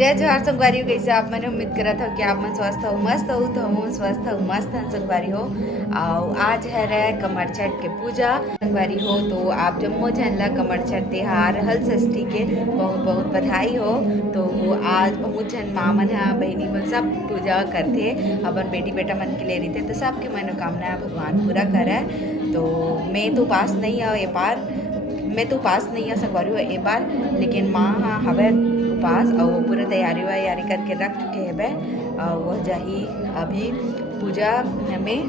जय जोहार संगवारी हो। कैसे आप मैंने उम्मीद करा था कि आप मन स्वस्थ हो मस्त हो, तो हम स्वस्थ हो मस्त हैं संगवारी हो। और आज है रे कमर छठ के पूजा संगवारी हो। तो आप जम्मो जन ला कमर छठ तिहार हल षष्ठी के बहुत बहुत बधाई हो। तो आज बहुत जन माँ मन है बहनी मन सब पूजा करते अपन बेटी बेटा मन के लिए रहते, तो सबकी मनोकामना भगवान पूरा करे। तो मैं तो पास नहीं है ये बार, मैं तो पास नहीं है संगवारी हो ये बार, लेकिन माँ हाँ हवे उपास और पूरा तैयारी वैयारी करके रख चुके हैं और वह जाही अभी पूजा में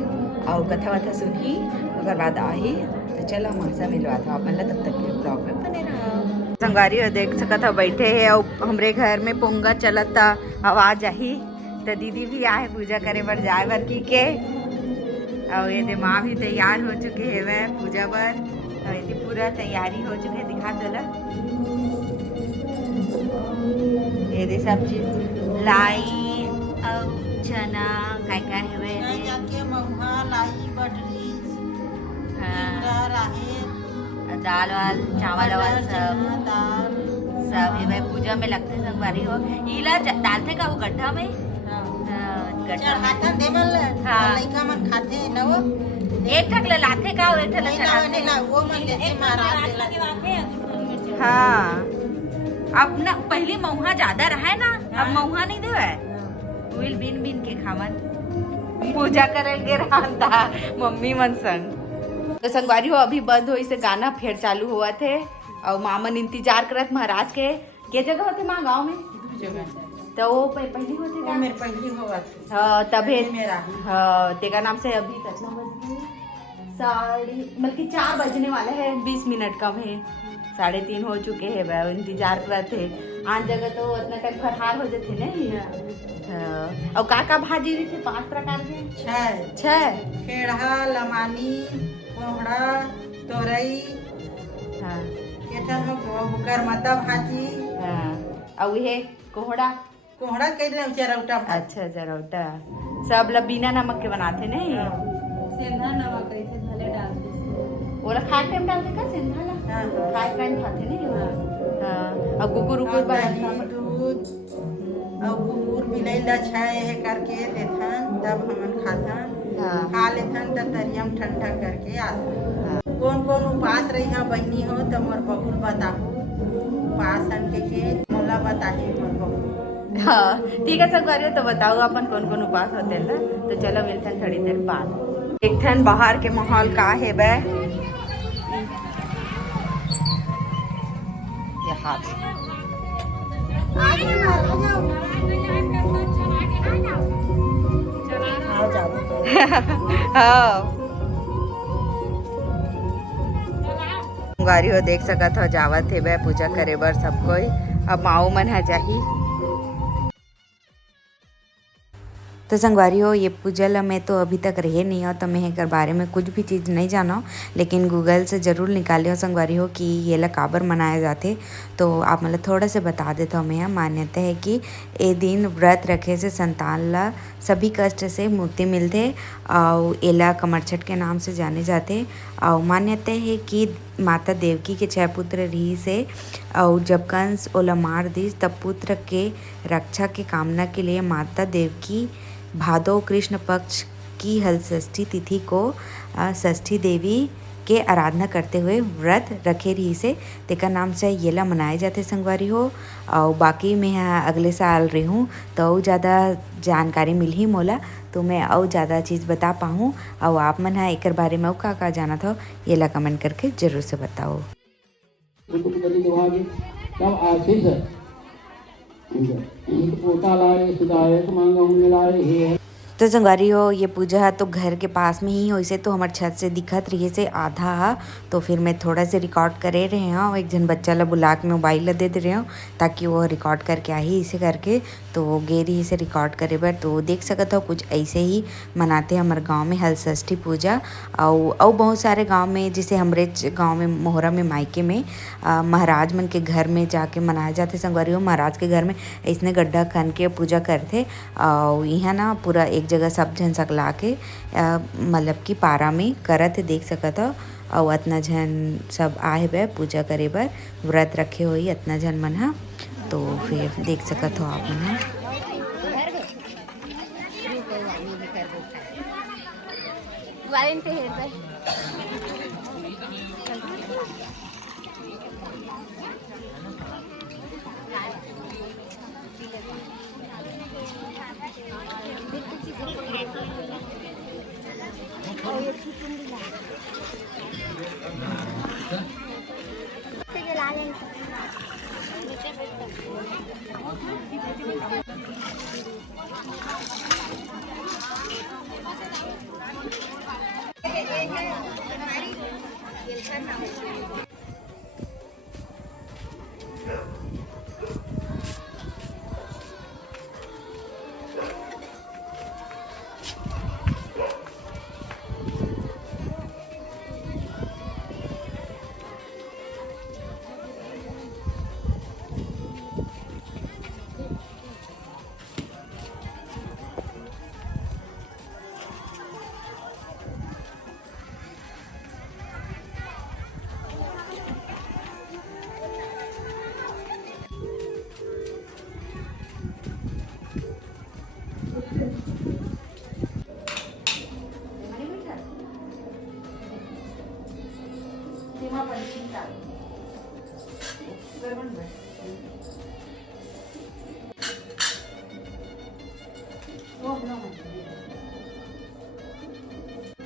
और कथा वथा सुनी उसके बाद आही। तो चलो हमारे से मिलवा था आप मतलब तब तक के ब्लॉग में बने रहो। संगवारी देख सकता था बैठे है और हमारे घर में पोंगा चलत था आवाज आही। तो दीदी भी आए पूजा करे बर जाए बर की के, और ये माँ भी तैयार हो चुके है वह पूजा बर, और ये पूरा तैयारी हो चुके दिखा दला ये सब चीज लाई और चना काय काय है वे जाके महुआ लाई बटरी दाल वाल चावल वाल सब दाल सब ये पूजा में लगते संगवारी हो। इला डालते का वो गड्ढा में गड्ढा चढ़ाता देवल लइका मन खाते न वो एक ठक लाथे का एक ठक चढ़ाते ना वो मन जैसे महाराज। हाँ अब ना पहले महुआ ज्यादा रहा ना, अब महुआ नहीं देवे विल बिन बिन के खावन पूजा करे के रहता मम्मी मन संग। तो संगवारी हो अभी बंद हो इसे गाना फिर चालू हुआ थे और माँ मन इंतजार करत महाराज के जगह होते माँ गाँव में तो वो पहली होते का मेरे पहली हुआ हाँ तभी मेरा हाँ तेरा नाम से अभी कितना बज साढ़े बल्कि 4 बजने वाले हैं, 20 मिनट कम है, 3:30 हो चुके हैं वह इंतजार करते आन जगह तो उतना तक फरहार हो जाते नहीं। और का भाजी रही थी 5 प्रकार के 6 खेड़ा लमानी कोहड़ा तोरई हाँ केठन में गरमता भाजी हाँ और ये कोहड़ा कैसे चरौटा अच्छा जरौटा सब ला बिना नमक के बनाते नहीं सेंधा नमक कैसे भले डालते वो खाए टाइम डालते का सेंधा ला खाए टाइम खाते नहीं हाँ और कुकुर उकुर दूध और कुकुर मिलैला छाए है करके देथन तब हमन खाथन खा लेथन तब तरियम ठंडा करके आथन। कौन कौन उपास रही है बहनी हो तो मोर बहुल बताहू उपासन के मोला बताही मोर बहुल। हाँ ठीक है संगवारी तो बताओ अपन कौन कौन उपास होते हैं। तो चलो मिलते हैं थोड़ी देर बाद। एक ठन बाहर के माहौल का है बे यहाँ संगवारी हो देख सकत हो जावत है बे पूजा करे बर सब कोई। अब माऊ मन है जाही तो संगवारी हो ये पूजा ला मैं तो अभी तक रहे नहीं हो, तो मैं एक बारे में कुछ भी चीज़ नहीं जाना, लेकिन गूगल से ज़रूर निकाले हो संगवारी हो कि ये ला काबर मनाए जाते। तो आप मतलब थोड़ा से बता देता हूँ। मैं मान्यता है कि ये दिन व्रत रखे से संतान ला सभी कष्ट से मुक्ति मिलते और एला कमर छठ के नाम से जाने जाते। और मान्यता है कि माता देवकी के 6 पुत्र रही से और जब कंस ओला मार दी तब पुत्र के रक्षा के कामना के लिए माता देवकी भादो कृष्ण पक्ष की हल षष्ठी तिथि को षष्ठी देवी के आराधना करते हुए व्रत रखे रही से तेका नाम से ये ला मनाए जाते संगवारी हो। और बाकी मैं अगले साल रही हूँ तो और ज़्यादा जानकारी मिल ही मोला, तो मैं और ज़्यादा चीज़ बता पाऊँ। और आप मन एक बारे में का जाना था ये ला कमेंट करके ज़रूर से बताओ। तो संगवारी हो ये पूजा तो घर के पास में ही हो, इसे तो हमारे छत से दिखत रही से आधा हा। तो फिर मैं थोड़ा से रिकॉर्ड करे रहे हैं और एक जन बच्चा ला बुला के मोबाइल ला दे रहे हो ताकि वो रिकॉर्ड करके आई इसे करके। तो वो गेरी इसे रिकॉर्ड करे बर तो देख सकते हो कुछ ऐसे ही मनाते हैं हमारे गाँव में हल षष्ठी पूजा। और बहुत सारे गाँव में जैसे हमारे गाँव में मोहरा में मायके में महाराज मन के घर में जाके मनाए जाते संगवारी हो। महाराज के घर में ऐसने गड्ढा खन के पूजा करते और यहाँ ना पूरा एक जगह सब जन सकला के मतलब कि पारा में करत देख सकत हो। और अतना जन सब आए बे पूजा करे बर व्रत रखे हुई अतना जन मन हा। तो फिर देख सकत हो आप मन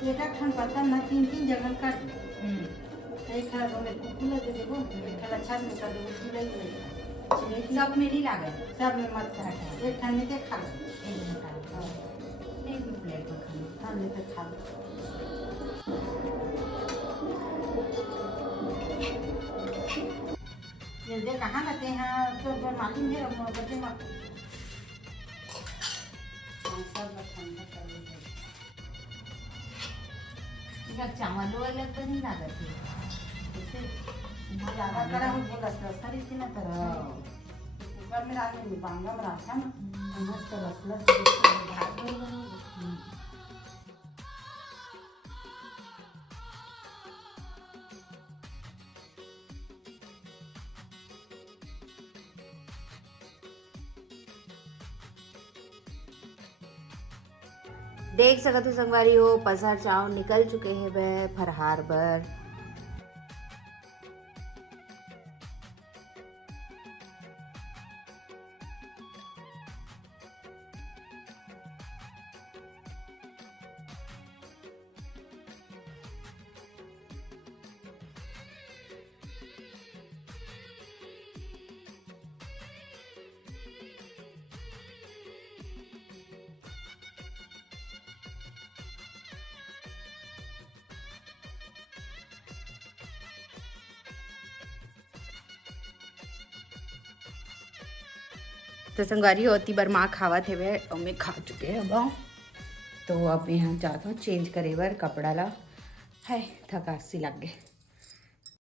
एक ठन बर्तन न तीन तीन जगह काट एक खड़ा तो मैं कुकुला दे देबो एक खड़ा छान में कर देबो चिलाई सब में नहीं लागत सब में मत काट एक ठन में ते खा एक प्लेट में खाना हाँ नहीं तो खा ये दे कहाँ लाते हैं तो मालूम है हम बच्चे मत सब ठंडा कर चावल अलग तो नहीं लागत है ज़्यादा कड़ा हो बोला सरी थी ना तर ऊपर में रात में बांगा में रखा ना मस्त रसलस देख सकत हो संगवारी हो पसार चाव निकल चुके हैं वह फरहार बर तो संगवारी होती बार माँ खावा थे वे और मैं खा चुके हैं अब तो अब यहाँ जाता हूँ चेंज करे बार कपड़ा ला है थका सी लग गए।